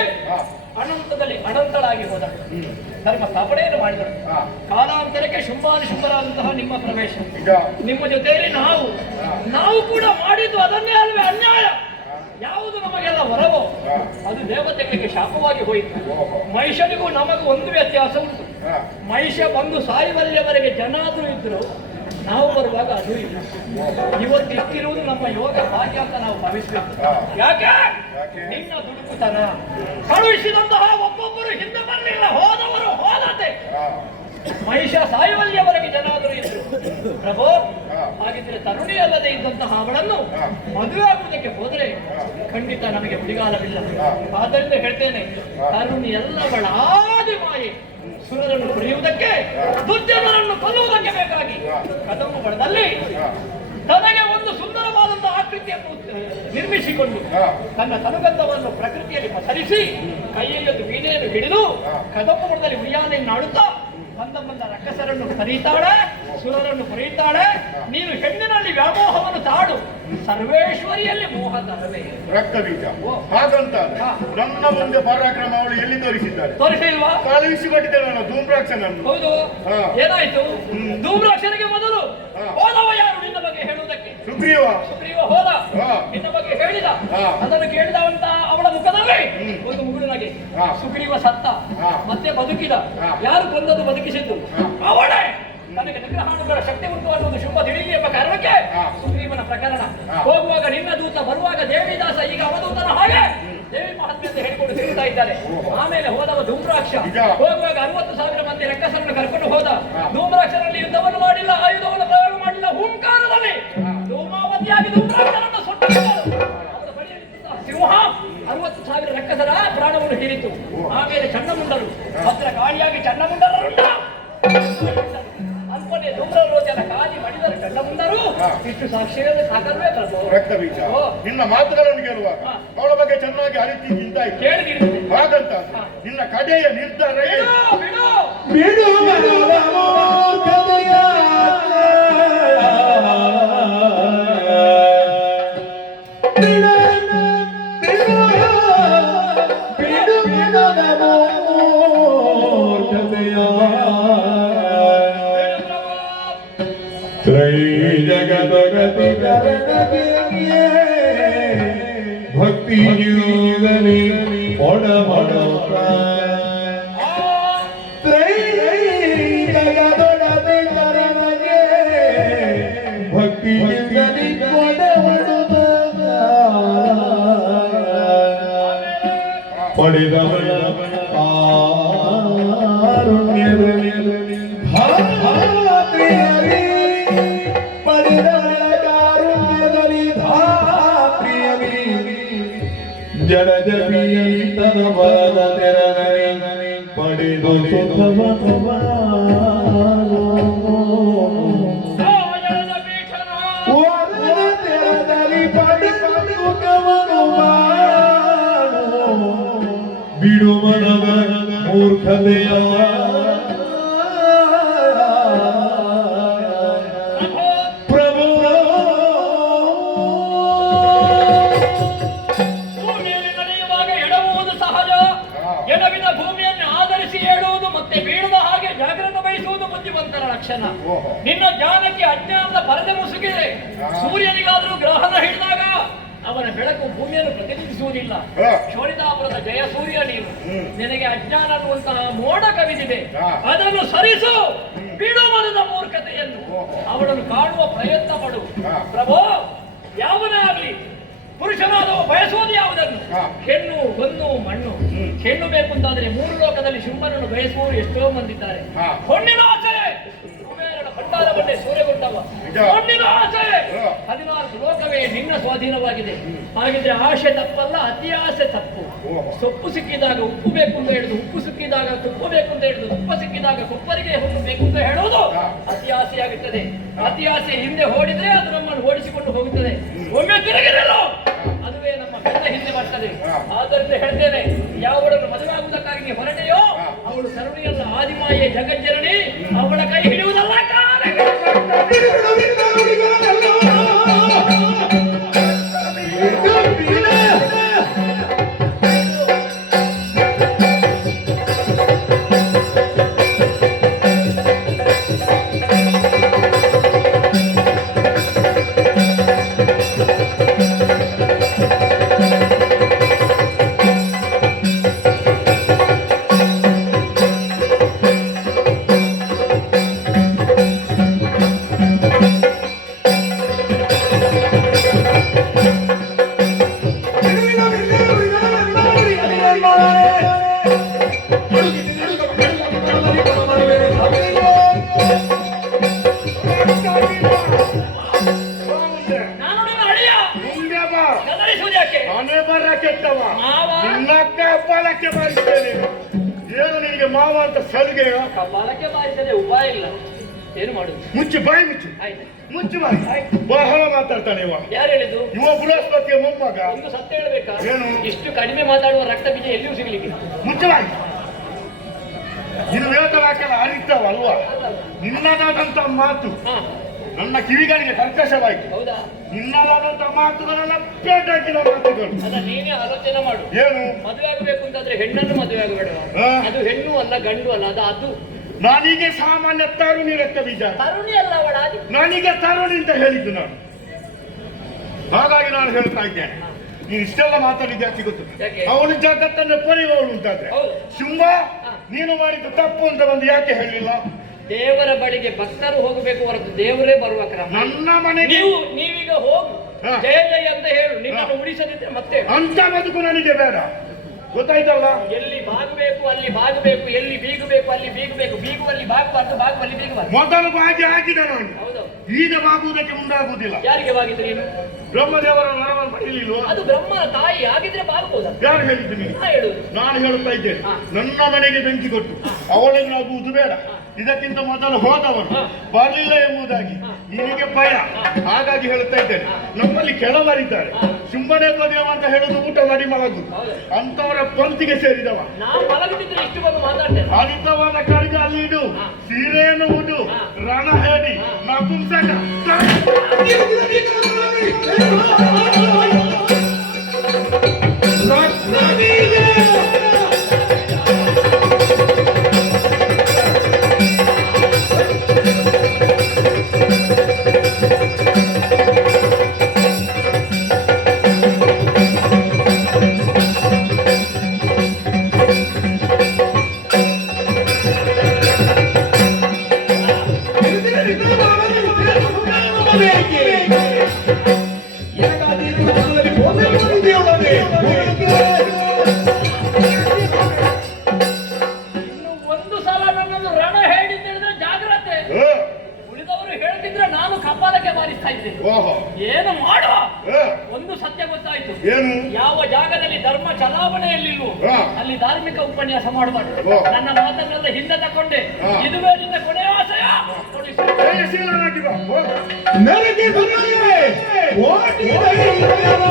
ಅನಂತದಲ್ಲಿ ಅನಂತಳಾಗಿ ಹೋದಳು. ಧರ್ಮ ಸ್ಥಾಪನೆಯನ್ನು ಮಾಡಿದಳು. ಕಾಲಾಂತರಕ್ಕೆ ಶುಂಭಾನುಶುಂಭರಾದಂತಹ ನಿಮ್ಮ ಪ್ರವೇಶ, ನಿಮ್ಮ ಜೊತೆಯಲ್ಲಿ ನಾವು ಕೂಡ ಮಾಡಿದ್ದು ಅದನ್ನೇ ಅಲ್ವೇ ಅನ್ಯಾಯ. ಯಾವುದು ನಮಗೆಲ್ಲ ವರವೋ ಅದು ದೇವತೆಗಳಿಗೆ ಶಾಪವಾಗಿ ಹೋಯಿತು. ಮಹಿಷನಿಗೂ ನಮಗೂ ಒಂದು ವ್ಯತ್ಯಾಸ ಉಂಟು. ಮಹಿಷ ಬಂದು ಸಾಯುವಲ್ಲಿಯವರೆಗೆ ಜನಾದರೂ ಇದ್ರು, ನಾವು ಬರುವಾಗ ಅದು ಇಲ್ಲ. ಇವತ್ತು ಇಷ್ಟಿರುವುದು ನಮ್ಮ ಯೋಗ ಭಾಗ್ಯ ಅಂತ ನಾವು ಭಾವಿಸಬೇಕು. ಯಾಕೆ? ನಿನ್ನ ದುಡುಕುತನ. ಕಳುಹಿಸಿದಂತಹ ಒಬ್ಬೊಬ್ಬರು ಹಿಂದೆ ಬರಲಿಲ್ಲ, ಹೋದವರು ಹೋದಂತೆ. ಮಹಿಷ ಸಾಯುವಲ್ಲಿಯವರೆಗೆ ಜನಾದರೂ ಇದ್ರು. ಪ್ರಭು, ಹಾಗಿದ್ರೆ ತರುಣಿ ಅಲ್ಲದೆ ಇದ್ದಂತಹ ಅವಳನ್ನು ಮದುವೆ ಆಗುವುದಕ್ಕೆ ಹೋದರೆ ಖಂಡಿತ ನಮಗೆ ಉಳಿಗಾಲವಿಲ್ಲ. ಆದ್ದರಿಂದ ಹೇಳ್ತೇನೆ, ತರುಣಿ ಎಲ್ಲವಳ ಆದಿ ಮಾಯೆ. ಸುರರನ್ನು ಕುರಿಯುವುದಕ್ಕೆ, ದುರ್ಜನರನ್ನು ಕೊಲ್ಲುವುದಕ್ಕೆ ಬೇಕಾಗಿ ಕದಂಬ ಬಡದಲ್ಲಿ ತನಗೆ ಒಂದು ಸುಂದರವಾದಂತಹ ಆಕೃತಿಯನ್ನು ನಿರ್ಮಿಸಿಕೊಂಡು ತನ್ನ ತನುಗಂಧವನ್ನು ಪ್ರಕೃತಿಯಲ್ಲಿ ಪಸರಿಸಿ ಕೈಯಲ್ಲಿ ವೀಣೆಯನ್ನು ಹಿಡಿದು ಕದಂಬ ಬಡದಲ್ಲಿ ಉಯ್ಯಾಲೆಯನ್ನು ಆಡುತ್ತಾ ಬಂದ ರಕ್ಕಸರನ್ನು ಕರೀತಾಳೆ, ಸುರರನ್ನು ಕುರಿಯುತ್ತಾಳೆ. ನೀನು ಹೆಣ್ಣಿನಲ್ಲಿ ವ್ಯಾಮೋಹವನ್ನು ತಾಡು, ಸರ್ವೇಶ್ವರಿಯಲ್ಲಿ ಮೋಹ ತರವೇ. ರಕ್ತ ಬೀಜ ಹಾಗಂತ ನನ್ನ ಮುಂದೆ ಪರಾಕ್ರಮ ಅವಳು ಎಲ್ಲಿ ತೋರಿಸಿದ್ದಾರೆ? ತೋರಿಸಿಲ್ವಾ? ಕಳುಹಿಸಿಕೊಟ್ಟಿದ್ದೇನೆ ನಾನು ಧೂಮ್ರಾಕ್ಷನನ್ನು. ಹೌದು. ಏನಾಯ್ತು? ಧೂಮ್ರಾಕ್ಷನಿಗೆ ಮೊದಲು ಹೋದವ ಯಾರು ನಿನ್ನ ಬಗ್ಗೆ ಹೇಳುವುದಕ್ಕೆ? ಸುಗ್ರೀವ ಹೋದ, ನಿನ್ನ ಬಗ್ಗೆ ಹೇಳಿದ. ಅದನ್ನು ಕೇಳಿದವಂತ ಅವಳ ಮುಖದಲ್ಲಿ ಒಂದು ಮುಗುಳಿನಗೆ. ಸುಗ್ರೀವ ಸತ್ತ, ಮತ್ತೆ ಬದುಕಿದ. ಯಾರು ಕೊಂದದ್ದು ಬದುಕಿಸಿದ್ದು? ಅವಳೇ. ನನಗೆ ನಿಗ್ರಹಾಣುಗಳ ಶಕ್ತಿ ಉಂಟು ಅನ್ನುವುದು ಶುಭ ತಿಳಿಯಲಿ ಎಂಬ ಕಾರಣಕ್ಕೆ ಸುಗ್ರೀವನ ಪ್ರಕರಣ. ಹೋಗುವಾಗ ನಿನ್ನ ದೂತ, ಬರುವಾಗ ದೇವಿದಾಸ, ಈಗ ಅವಧೂತನ ಹಾಗೆ ದೇವಿ ಮಹಾತ್ಮೆ ಅಂತ ಹೇಳಿಕೊಂಡು ತಿರುಗುತ್ತಾ ಇದ್ದಾರೆ. ಆಮೇಲೆ ಹೋದವ ಧೂಮ್ರಾಕ್ಷ. ಹೋಗುವಾಗ 60,000 ಮಂದಿ ರಕ್ಕಸರನ್ನು ಕರ್ಕೊಂಡು ಹೋದ. ಧೂಮ್ರಾಕ್ಷರಲ್ಲಿ ಯುದ್ಧವನ್ನು ಮಾಡಿಲ್ಲ, ಆಯುಧವನ್ನು ಪ್ರಯೋಗ ಮಾಡಿಲ್ಲ. ಹುಂಕಾರದಲ್ಲಿ ಧೂಮಾವತಿಯಾಗಿ ಧೂಮ್ರಾಕ್ಷರನ್ನು ಸುಟ್ಟಿದ್ದರು. ಅವರ ಬಳಿಯಲ್ಲಿದ್ದ ಸಿಂಹ 60,000 ರಕ್ಕಸರ ಪ್ರಾಣವನ್ನು ಹೀರಿತು. ಆಮೇಲೆ ಚನ್ನಮುಂಡರು ಭದ್ರ ಗಾಳಿಯಾಗಿ ಚನ್ನಮುಂಡರನ್ನ ಅಲ್ಪನೆ ಧೂಮ್ರರೋಚನ ಕಾಲಿ ಮಾಡಿದರು. ಚನ್ನಮುಂಡರು ಇಷ್ಟು ಸಾಕ್ಷಿಯನ್ನು ಸಾಕಲ್ವೇ ಪ್ರಭು? ರಕ್ತ ಬೀಜ ನಿನ್ನ ಮಾತುಗಳನ್ನು ಕೇಳುವಾಗ ಅವಳ ಬಗ್ಗೆ ಚೆನ್ನಾಗಿ ಅರಿತಿ ನಿಂತಾಯ್ತು. ಕೇಳಿದಿರಿ. ಹಾಗಂತ ನಿನ್ನ ಕಡೆಯ ನಿರ್ಧಾರ ಜಗದಗತಿ ಭಕ್ತಿ ಒಡ ಜಗದೊಡದೆ ಕರನಗೆ ಭಕ್ತಿ ಪಡೆದವಳ ಜಡಜಪಿಯಲ್ಲಿ ತನ ಬರದ ತೆರಗನೆ ಪಡೆದು ತೆರದಲ್ಲಿ ಪಡೆದು ಬಿಡು ಮನದ ಮೂರ್ಖತೆಯ ಲಕ್ಷಣ. ನಿನ್ನ ಜ್ಞಾನಕ್ಕೆ ಅಜ್ಞಾನದ ಪರದೆ ಮುಸುಕಿದೆ. ಸೂರ್ಯನಿಗಾದರೂ ಗ್ರಹಣ ಹಿಡಿದಾಗ ಅವನ ಬೆಳಕು ಭೂಮಿಯನ್ನು ಪ್ರತಿನಿಧಿಸುವುದಿಲ್ಲ. ಶೋಣಿತಾಪುರದ ಜಯ ಸೂರ್ಯ ನೀನು. ನಿನಗೆ ಅಜ್ಞಾನ ಅನ್ನುವಂತಹ ಮೋಡ ಕವಿದಿದೆ, ಅದನ್ನು ಸರಿಸು. ಬಿಡು ಮನದ ಮೂರ್ಖತೆಯನ್ನು. ಅವಳನ್ನು ಕಾಣುವ ಪ್ರಯತ್ನ ಪಡು ಪ್ರಭು. ಯಾವನೇ ಆಗಲಿ ಪುರುಷನಾದವ ಬಯಸುವುದು ಯಾವುದನ್ನು? ಹಾ. ಹೆಣ್ಣು, ಹೊನ್ನು, ಮಣ್ಣು. ಹೆಣ್ಣು ಬೇಕು ಅಂತಾದ್ರೆ ಮೂರು ಲೋಕದಲ್ಲಿ ಶುಂಭನನ್ನು ಬಯಸುವವರು ಎಷ್ಟೋ ಮಂದಿದ್ದಾರೆ. ಹಾ. ಹೊಣ್ಣಿನ ಆಸೆ ಕುಬೇರನ ಭಂಡಾರ ಬಂಡೆ ಸೂರ್ಯಗೊಂಡವ. ನಿಜ. ಹೊಣ್ಣಿನ ಆಸೆ ಹಾ. 14 ಲೋಕವೇ ನಿನ್ನ ಸ್ವಾಧೀನವಾಗಿದೆ. ಹಾಗಿದ್ರೆ ಆಸೆ ತಪ್ಪಲ್ಲ, ಅತಿ ಆಸೆ ತಪ್ಪು. ಓಹೋ. ಸೊಪ್ಪು ಸಿಕ್ಕಿದಾಗ ಉಪ್ಪು ಬೇಕು ಅಂತ ಹೇಳುದು, ಉಪ್ಪು ಸಿಕ್ಕಿದಾಗ ತುಪ್ಪ ಬೇಕು ಅಂತ ಹೇಳುದು, ತುಪ್ಪ ಸಿಕ್ಕಿದಾಗ ಕೊಪ್ಪರಿಗೆ ಹೊನ್ನು ಬೇಕು ಅಂತ ಹೇಳುವುದು ಹಾ. ಅತಿ ಆಸೆಯಾಗುತ್ತದೆ. ಅತಿ ಆಸೆ ಹಿಂದೆ ಓಡಿದ್ರೆ ಅದು ನಮ್ಮನ್ನು ಓಡಿಸಿಕೊಂಡು ಹೋಗುತ್ತದೆ. ಒಮ್ಮೆ ತಿರುಗಿರಲು ಅದುವೇ ನಮ್ಮ ಬೆನ್ನ ಹಿಂದೆ ಬರ್ತದೆ. ಹಾ. ಆದ್ದರಿಂದ ಹೇಳ್ತೇನೆ, ಯಾವಳನ್ನು ಮದುವಾಗುವುದಕ್ಕಾಗಿ ನೀ ಹೊರಟೆಯೋ ಹಾ. ಅವಳು ಸರಣಿಯಲ್ಲ, ಆದಿಮಾಯೆ ಜಗಜ್ಜನನಿ. ಅವಳ ಕೈ ಹಿಡಿಯುವುದಲ್ಲ ಕಾಲ. ನಾನು ನಿನ್ನ ಅಳಿಯ. ಮುಂದೆ ಬಾ. ಗದರಿಸುವುದು ಯಾಕೆ? ನಾನೇ ಬರ ಕೆಟ್ಟವ. ಮಾವ. ನಿನ್ನ ಕಪಾಲಕ್ಕೆ ಬಾರಿಸ್ತೇನೆ. ಏನು ನಿನಗೆ ಮಾವ ಅಂತ ಸಲಿಗೆಯ? ಕಪಾಲಕ್ಕೆ ಬಾರಿಸದೆ ಉಪಾಯ ಇಲ್ಲ. ಏನು ಮಾಡುದು? ಮುಚ್ಚಿ ಬಾಯಿ ಮುಚ್ಚಿ ಆಯ್ತು. ಮುಚ್ಚಿ ಬಾಯಿ. ಬಹಳ ಮಾತಾಡ್ತಾನೆ ಇವ. ಯಾರು ಹೇಳಿದ್ದು? ಇವ ಬೃಹಸ್ಪತಿಯ ಮೊಮ್ಮಗ. ಒಂದು ಸತ್ಯ ಹೇಳ್ಬೇಕಾ? ಏನು? ಇಷ್ಟು ಕಡಿಮೆ ಮಾತಾಡುವ ರಕ್ತ ಬೀಜ ಎಲ್ಲಿಯೂ ಸಿಗಲಿಕ್ಕೆ. ಮುಚ್ಚಿ ಬಾಯಿ. ಇನ್ನು ವೇದ ವಾಕ್ಯನ ಅರಿತಾವಲ್ವಾ? ನಿನ್ನದಾದಂತ ಮಾತು ಹಾ, ನನ್ನ ಕಿವಿಗಳಿಗೆ ಕರ್ಕಶವಾಯಿತು. ಹೌದಾ? ನಿನ್ನದಾದಂತ ಮಾತುಗಳೆಲ್ಲ ಪೇಟಾಕಿನ ಮಾತುಗಳು. ಅಲ್ಲ, ನೀನೇ ಆಲೋಚನೆ ಮಾಡು. ಏನು? ಮದುವೆ ಆಗಬೇಕು ಅಂತಾದ್ರೆ ಹೆಣ್ಣನ್ನು ಮದುವೆ ಆಗಬೇಡ. ಹಾ. ಅದು ಹೆಣ್ಣು ಅಲ್ಲ, ಗಂಡು ಅಲ್ಲ, ಅದು ನಾನೀಗ ಸಾಮಾನ್ಯ ತರುಣಿ ರಕ್ತ ಬೀಜ. ತರುಣಿ ಅಲ್ಲ ಅವಳ. ನಾನೀಗ ತರುಣಿ ಅಂತ ಹೇಳಿದ್ದು ನಾನು. ಹಾಗಾಗಿ ನಾನು ಹೇಳ್ತಾ ಇದ್ದೇನೆ, ನೀನು ಇಷ್ಟೆಲ್ಲ ಮಾತಾಡಿದ್ದೆ ಯಾಕೆ ಗೊತ್ತು? ಯಾಕೆ? ಅವಳು ಜಗತ್ತನ್ನು ಪಡೆಯುವವಳು ಅಂತಾದ್ರೆ ಹೌದು. ಶುಂಭ ನೀನು ಮಾಡಿದ್ದು ತಪ್ಪು ಅಂತ ಬಂದು ಯಾಕೆ ಹೇಳಿಲ್ಲ? ದೇವರ ಬಳಿಗೆ ಭಕ್ತರು ಹೋಗಬೇಕು ಹೊರತು ದೇವರೇ ಬರುವ ಕ್ರಮ. ನನ್ನ ಮನೆಗೆ ನೀವೀಗ ಹೋಗು, ಹಾ. ಜಯ ಜಯ ಅಂತ ಹೇಳು. ನಿನ್ನನ್ನು ಉಳಿಸದಿದ್ರೆ ಮತ್ತೆ ಅಂತ ಬದುಕು ನನಗೆ ಬೇಡ, ಗೊತ್ತಾಯ್ತಲ್ಲ? ಎಲ್ಲಿ ಬಾಗಬೇಕು ಅಲ್ಲಿ ಬಾಗಬೇಕು, ಎಲ್ಲಿ ಬೀಗಬೇಕು ಅಲ್ಲಿ ಬೀಗಬೇಕು. ಬೀಗುವಲ್ಲಿ ಬಾಗಬಾರ್ದು, ಬಾಗುವಲ್ಲಿ ಬೀಗಬಾರ್ದು. ಮೊದಲು ಬಾಗಿ ಹಾಕಿದೆ ನಾನು, ಹೌದು. ಈಗ ಬಾಗುವುದಕ್ಕೆ ಮುಂದಾಗುವುದಿಲ್ಲ. ಯಾರಿಗೆ ಬಾಗಿದ್ರೆ ಏನು? ಬ್ರಹ್ಮದೇವರ ವರವನ್ನು ಪಡೆಯಲಿಲ್ವಾ? ಅದು ಬ್ರಹ್ಮನ ತಾಯಿ, ಆಗಿದ್ರೆ ಬಾಗಬಹುದ? ಯಾರು ಹೇಳಿದ್ದು ನಿಮಗೆ? ನಾ ಹೇಳುದು. ನಾನು ಹೇಳುತ್ತಾ ಇದ್ದೇನೆ, ಹಾ. ನನ್ನ ಮನೆಗೆ ಬೆಂಕಿ ಕೊಟ್ಟು ಅವಳನ್ನಾಗುವುದು ಬೇಡ. ಇದಕ್ಕಿಂತ ಮೊದಲು ಹೋದವನು ಹಾ. ಬರಲಿಲ್ಲ ಎಂಬುದಾಗಿ ನಿನಗೆ ಭಯ. ಹಾಗಾಗಿ ಹೇಳುತ್ತಾ ಇದ್ದೇನೆ, ನಮ್ಮಲ್ಲಿ ಕೆಲವರಿದ್ದಾರೆ ಶುಂಭನೆ ದೇವ ಅಂತ ಹೇಳುದು ಊಟ ಮಾಡಿ ಮಲಗುದು. ಹೌದು. ಅಂತವರ ಪಂಕ್ತಿಗೆ ಸೇರಿದವ. ನಾವು ಮಲಗುತ್ತಿದ್ರೆ ಇಷ್ಟು ಬಂದು ಮಾತಾಡ್ತೇನೆ. ಹರಿತವಾದ ಕಡಿಗೆ ಅಲ್ಲಿ ಇಡು, ಹಾ. ಸೀರೆಯನ್ನು ಉಡು, ಹಾ. ರಣ ಹೇಳಿ ನಪುಂಸಕ. ಇನ್ನು ಒಂದು ಸಲ ನನ್ನನ್ನು ರಣ ಹೇಳಿ ಅಂತ ಹೇಳಿದ್ರೆ ಜಾಗ್ರತೆ. ಉಳಿದವರು ಹೇಳ್ತಿದ್ರೆ ನಾನು ಕಪಾಲಕ್ಕೆ ಬಾರಿಸ್ತಾ ಇದ್ದೆ. ಓಹೋ, ಏನು ಮಾಡುವ? ಏ, ಒಂದು ಸತ್ಯ ಗೊತ್ತಾಯ್ತು. ಏನು? ಯಾವ ಜಾಗದಲ್ಲಿ ಧರ್ಮ ಚಲಾವಣೆಯಲ್ಲಿಲ್ವೋ ಹಾ. ಅಲ್ಲಿ ಧಾರ್ಮಿಕ ಉಪನ್ಯಾಸ ಮಾಡಬಾರ್ದು. ಓ. ನನ್ನ ಮಾತನ್ನೆಲ್ಲ ಹಿಂದೆ ತಕೊಂಡೆ. ಹಾ. ಇದುವೇ ನಿನ್ನ ಕೊನೆಯ ಆಶಯ. ಕೊಡಿಸು. ಜಯಶೀಲನಾಗಿ ಬಾ. ನನಗೆ ಬಂದಿದೆ ಓಟಿ ದೈವವ